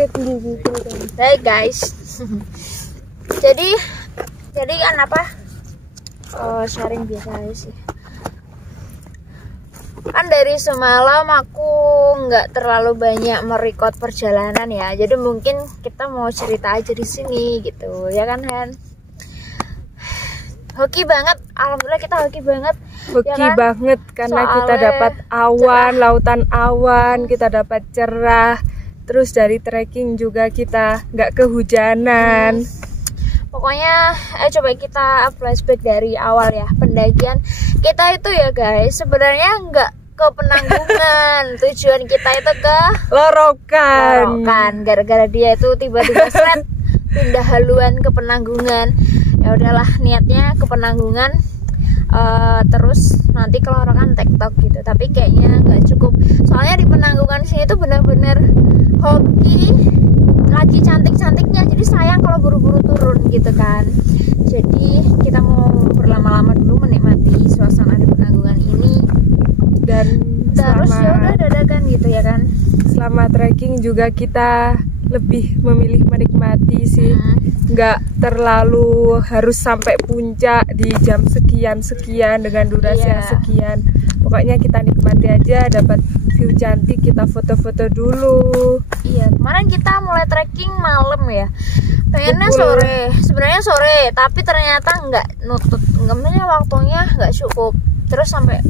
Hey guys. jadi kan apa? Sharing biasa aja sih. Kan dari semalam aku nggak terlalu banyak merecord perjalanan ya. Jadi mungkin kita mau cerita aja di sini gitu, ya kan Han? Hoki banget, alhamdulillah kita hoki banget. Hoki ya kan? Banget karena soalnya kita dapat awan, lautan awan, kita dapat cerah. Terus dari trekking juga kita nggak kehujanan. Pokoknya coba kita flashback dari awal ya. Pendakian kita itu ya guys, sebenarnya nggak ke Penanggungan. Tujuan kita itu ke Lorokan. Gara-gara dia itu tiba-tiba seret pindah haluan ke Penanggungan. Ya udahlah, niatnya ke Penanggungan, terus nanti ke Lorokan TikTok gitu. Tapi kayaknya nggak cukup. Soalnya di Penanggungan sini tuh benar-benar hoki, lagi cantik-cantiknya. Jadi sayang kalau buru-buru turun gitu kan. Jadi kita mau berlama-lama dulu menikmati suasana di Penanggungan ini. Dan terus ya udah dadakan gitu ya kan. Selama trekking juga kita lebih memilih menikmati sih. Nggak terlalu harus sampai puncak di jam sekian dengan durasi yang sekian. Pokoknya kita nikmati aja, dapat view cantik, kita foto-foto dulu. Iya, kemarin kita mulai trekking malam ya. Pengennya sore, sebenarnya sore, tapi ternyata nggak nutut. Enggaknya waktunya nggak cukup. Terus sampai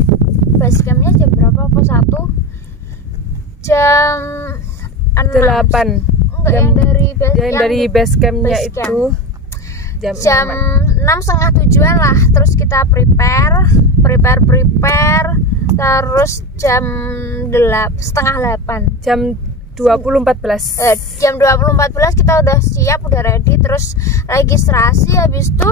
base campnya jam berapa? Pos 1 jam 8. Enggak, yang dari base campnya itu jam 6:30 lah. Terus kita prepare, terus jam 7:30. Jam 20.14. Jam 20.14 kita udah siap, udah ready. Terus registrasi. Habis itu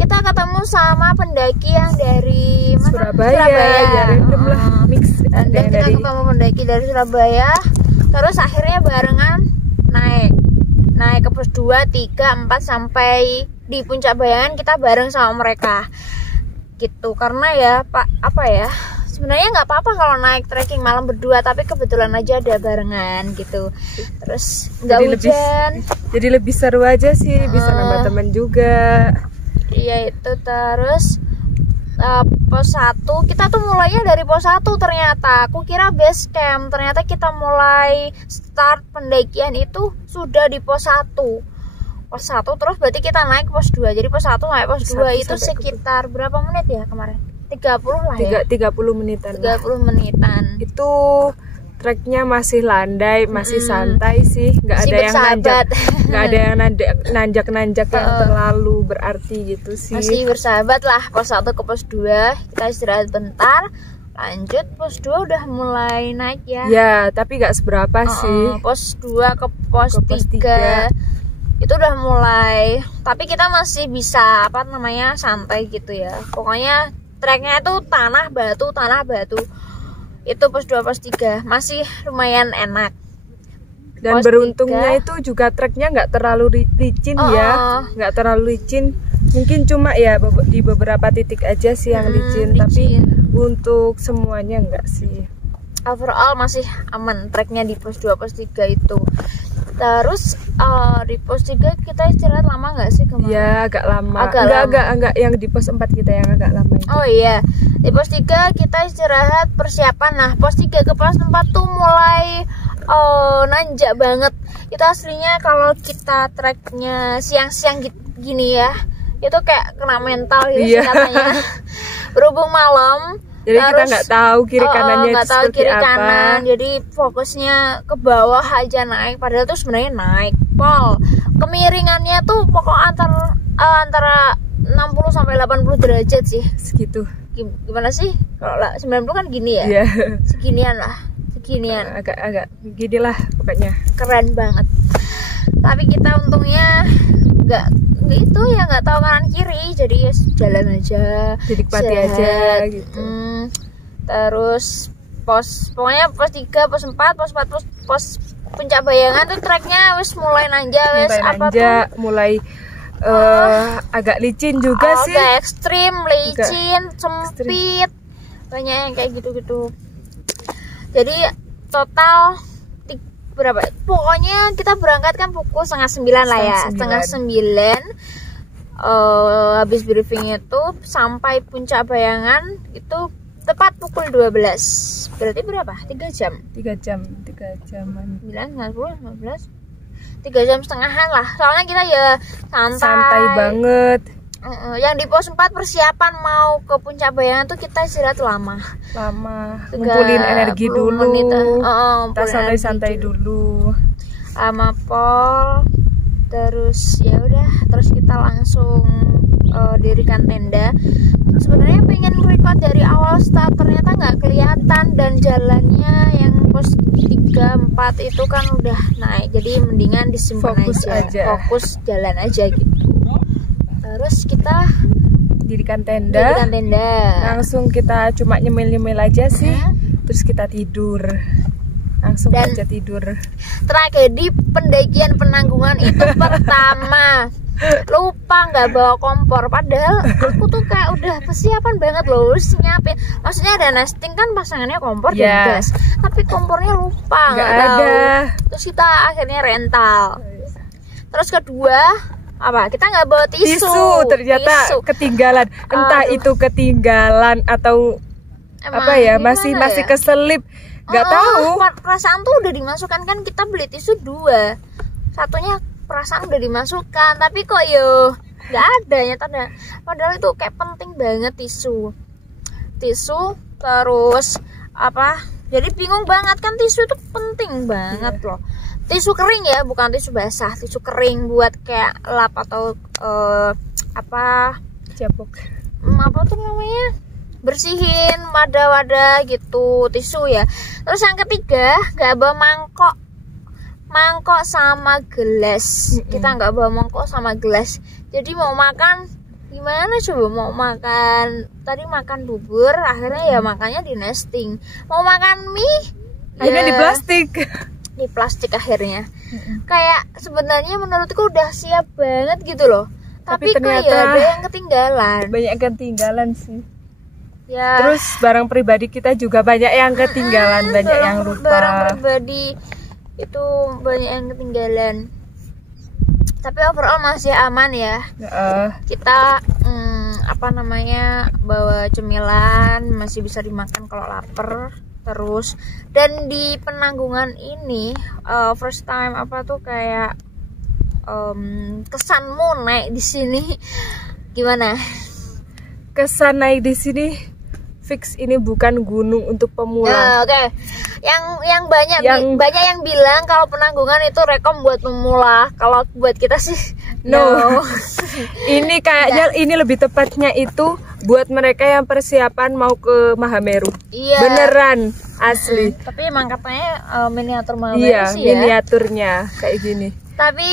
kita ketemu sama pendaki yang dari mana? Surabaya. Ya random lah, mix. Dan kita ketemu pendaki dari Surabaya. Terus akhirnya barengan naik ke pos 2, 3, 4 sampai di Puncak Bayangan. Kita bareng sama mereka gitu. Karena ya sebenarnya nggak apa-apa kalau naik trekking malam berdua, tapi kebetulan aja ada barengan gitu. Terus nggak hujan, jadi lebih seru aja sih. Bisa nambah teman juga. Iya itu. Terus pos 1 kita tuh mulainya dari pos 1 ternyata. Aku kira base camp, ternyata kita mulai start pendakian itu sudah di pos 1. Pos 1 terus berarti kita naik pos 2. Jadi pos 1 naik pos 2 itu sekitar berapa menit ya kemarin? 30 lah ya. 30 menitan. 30 menitan. Itu treknya masih landai, masih santai sih, nggak ada yang nanjak yang terlalu berarti gitu sih. Masih bersahabat lah. Pos 1 ke pos 2 kita istirahat bentar, lanjut pos 2 udah mulai naik ya. Ya, tapi nggak seberapa sih. Pos 2 ke pos 3 itu udah mulai, tapi kita masih bisa santai gitu ya. Pokoknya treknya itu tanah batu. Itu pos 2, pos 3 masih lumayan enak. Dan pos beruntungnya 3, itu juga treknya nggak terlalu licin ya, nggak terlalu licin. Mungkin cuma ya di beberapa titik aja sih yang licin, tapi untuk semuanya enggak sih. Overall masih aman treknya di pos 2, pos 3 itu. Terus di pos 3 kita istirahat lama nggak sih kemarin? Ya agak lama. Enggak yang di pos 4 kita yang agak lama itu. Oh iya, di pos 3 kita istirahat persiapan. Nah pos 3 ke pos 4 tuh mulai nanjak banget. Itu aslinya kalau kita treknya siang-siang gini ya, itu kayak kena mental gitu sih katanya. Berhubung malam, jadi kita nggak tahu kiri kanannya nggak tahu kiri kanan. Jadi fokusnya ke bawah aja naik. Padahal tuh sebenarnya naik pol. Kemiringannya tuh pokok antara 60 sampai 80 derajat sih. Segitu. Gimana sih? Kalau 90 kan gini ya. Yeah. Seginian lah. Agak gini lah pokoknya. Keren banget. Tapi kita untungnya nggak tahu kanan kiri, jadi ya jalan aja, dinikmati aja gitu. Terus pokoknya pos 3, pos 4, pos Puncak Bayangan tuh treknya wis mulai nanjak, mulai agak licin juga sih. Agak ekstrim, licin, sempit. Banyak yang kayak gitu-gitu. Jadi total berapa? Pokoknya kita berangkat kan pukul 8:30 lah ya, 8:30. Habis briefing itu sampai Puncak Bayangan itu tepat pukul 12. Berarti berapa? 3 jam. 3 jaman. 9, 10, 15. 3 jam setengahan lah. Soalnya kita ya Santai banget. Yang di pos 4 persiapan mau ke Puncak Bayangan tuh kita istirahat lama. Ngumpulin energi dulu. Kita santai-santai dulu. Sama Pol. Terus ya udah, terus kita langsung dirikan tenda. Sebenarnya pengen record dari awal start, ternyata nggak kelihatan, dan jalannya yang pos 3, 4 itu kan udah naik, jadi mendingan disimpan aja. Fokus jalan aja gitu. Terus kita dirikan tenda. Langsung kita cuma nyemil-nyemil aja sih. Terus kita tidur. Langsung aja tidur. Tragedi pendakian Penanggungan itu pertama, lupa nggak bawa kompor. Padahal aku tuh kayak udah persiapan banget loh, nyiapin. Maksudnya ada nesting kan, pasangannya kompor dan gas. Tapi kompornya lupa, nggak ada. Terus kita akhirnya rental. Terus kedua, apa? Kita nggak bawa tisu. Ternyata ketinggalan. Entah itu ketinggalan atau emang apa ya, masih keselip. Gak tahu. Perasaan tuh udah dimasukkan kan, kita beli tisu 2. Satunya perasaan udah dimasukkan, tapi kok nggak ada nyata ada. Padahal itu kayak penting banget tisu. Terus apa? Jadi bingung banget kan, tisu itu penting banget loh. Tisu kering ya, bukan tisu basah, tisu kering buat kayak lap atau apa? Capuk. Apa tuh namanya? Bersihin wadah-wadah gitu, tisu ya. Terus yang ketiga, nggak bawa mangkok sama gelas. Kita nggak bawa mangkok sama gelas. Jadi mau makan gimana coba? Mau makan, tadi makan bubur, akhirnya ya makannya di nesting. Mau makan mie, akhirnya di plastik akhirnya. Kayak sebenarnya menurutku udah siap banget gitu loh. Tapi ternyata ada yang ketinggalan. Banyak yang ketinggalan sih. Ya. Terus barang pribadi kita juga banyak yang ketinggalan, banyak yang lupa. Barang pribadi itu banyak yang ketinggalan. Tapi overall masih aman ya. Kita apa namanya, bawa cemilan, masih bisa dimakan kalau lapar. Terus dan di Penanggungan ini first time apa tuh kayak kesanmu naik di sini gimana? Kesan naik di sini fix ini bukan gunung untuk pemula. Oke. Yang banyak yang bilang kalau Penanggungan itu rekom buat pemula. Kalau buat kita sih no. Ini kayaknya ini lebih tepatnya itu buat mereka yang persiapan mau ke Mahameru. Iya. Beneran asli. Tapi emang katanya miniatur Mahameru sih ya. Iya, miniaturnya kayak gini. Tapi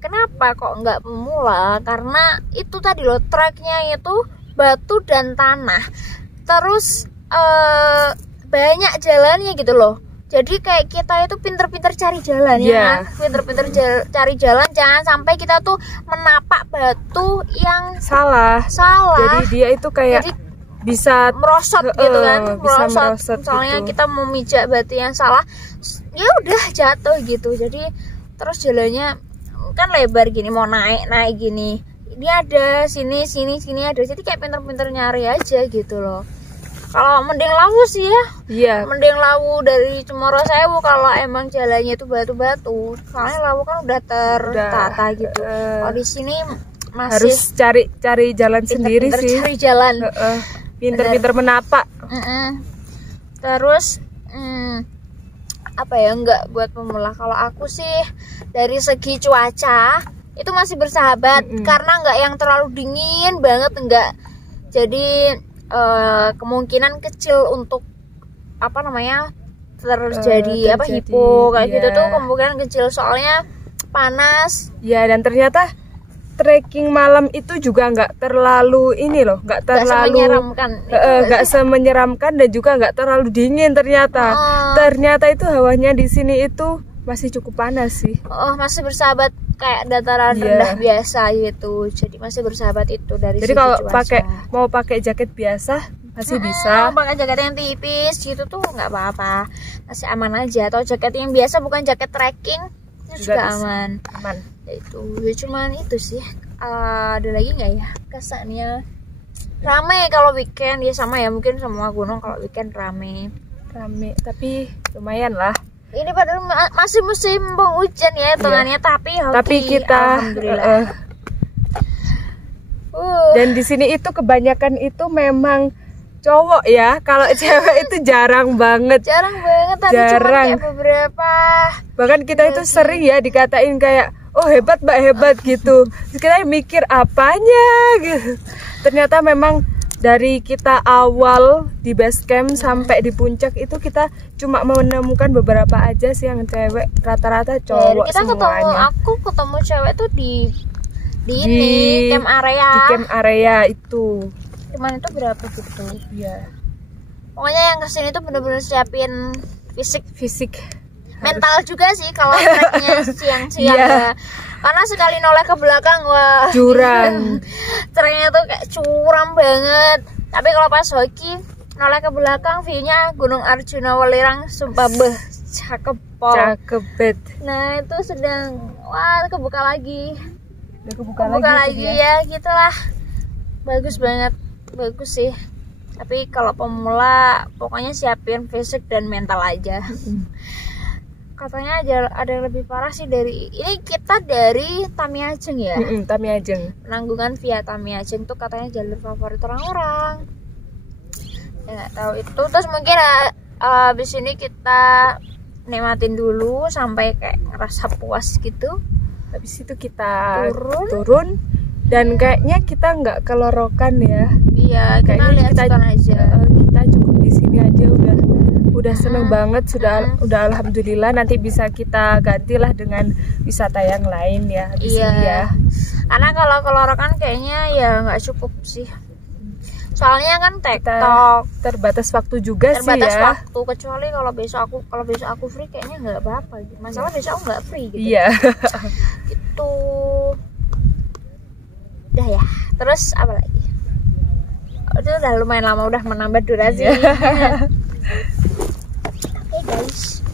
kenapa kok nggak pemula? Karena itu tadi loh, treknya itu batu dan tanah. Terus banyak jalannya gitu loh. Jadi kayak kita itu pinter-pinter cari jalan ya kan? Pinter-pinter cari jalan, jangan sampai kita tuh menapak batu yang salah. Jadi dia itu kayak bisa merosot gitu kan, merosot. Soalnya kita memijak batu yang salah, ya udah jatuh gitu. Jadi terus jalannya kan lebar gini, mau naik gini. Ini ada sini ada. Jadi kayak pinter-pinter nyari aja gitu loh. Kalau mending lawu sih ya. Iya. Mending lawu dari Cemoro Sewu kalau emang jalannya itu batu-batu. Soalnya lawu kan udah tertata gitu. Kalau di sini masih harus cari jalan sendiri sih. Cari jalan. Pinter-pinter menapak. Terus apa ya, enggak buat pemula. Kalau aku sih dari segi cuaca itu masih bersahabat karena enggak yang terlalu dingin banget, enggak. Jadi kemungkinan kecil untuk apa namanya terjadi hipo kayak gitu tuh kemungkinan kecil, soalnya panas. Ya, dan ternyata trekking malam itu juga nggak terlalu nggak semenyeramkan dan juga nggak terlalu dingin ternyata. Ternyata itu hawanya di sini itu masih cukup panas sih. Masih bersahabat kayak dataran rendah biasa gitu. Jadi masih bersahabat itu dari Jadi kalau mau pakai jaket biasa masih bisa. Pakai jaket yang tipis gitu tuh nggak apa-apa. masih aman aja. Atau jaket yang biasa bukan jaket trekking itu juga aman. Itu ya, cuman itu sih. Ada lagi nggak ya kesannya? Ramai kalau weekend ya, sama ya mungkin semua gunung kalau weekend rame, tapi lumayan lah. Ini padahal masih musim penghujan ya hitungannya, tapi kita alhamdulillah. Dan di sini itu kebanyakan itu memang cowok ya, kalau cewek itu jarang banget. Tapi cuma kayak beberapa. Bahkan kita itu sering ya dikatain kayak, oh hebat mbak, hebat gitu. Terus kita mikir apanya gitu. Ternyata memang dari kita awal di base camp sampai di puncak itu kita cuma menemukan beberapa aja sih yang cewek, rata-rata cowok kita semuanya. Aku ketemu cewek tuh di camp area. Di camp area itu. Cuman itu berapa gitu? Iya. Pokoknya yang kesini tuh bener-bener siapin fisik. Mental juga sih kalau treknya siang-siang ya. Karena sekali noleh ke belakang, wah jurang. Treknya tuh kayak curam banget. Tapi kalau pas hoki noleh ke belakang, view-nya Gunung Arjuna Welirang, sumpah cakep bet. Nah itu sedang kebuka lagi. Udah kebuka lagi ya gitulah. Bagus banget, bagus sih. Tapi kalau pemula pokoknya siapin fisik dan mental aja. Katanya ada yang lebih parah sih ini kita dari Tamiajeng ya. Tamiajeng. Penanggungan via Tamiajeng tuh katanya jalur favorit orang-orang. Ya nggak tahu itu. Terus mungkin abis ini kita nikmatin dulu sampai kayak ngerasa puas gitu. Habis itu kita turun dan kayaknya kita nggak kelorokan ya. Iya, kita lihat aja. Kita cukup di sini aja udah seneng banget, udah alhamdulillah. Nanti bisa kita gantilah dengan wisata yang lain ya di sini ya. Karena kalau kelorokan kayaknya ya nggak cukup sih. Soalnya kan TikTok terbatas waktu juga sih ya. Terbatas waktu, kecuali kalau besok aku free kayaknya nggak apa-apa gitu. Masalah besok aku nggak free gitu. Iya. Gitu. Udah ya. Terus apa lagi? Itu udah lumayan lama, udah menambah durasi. Oke guys.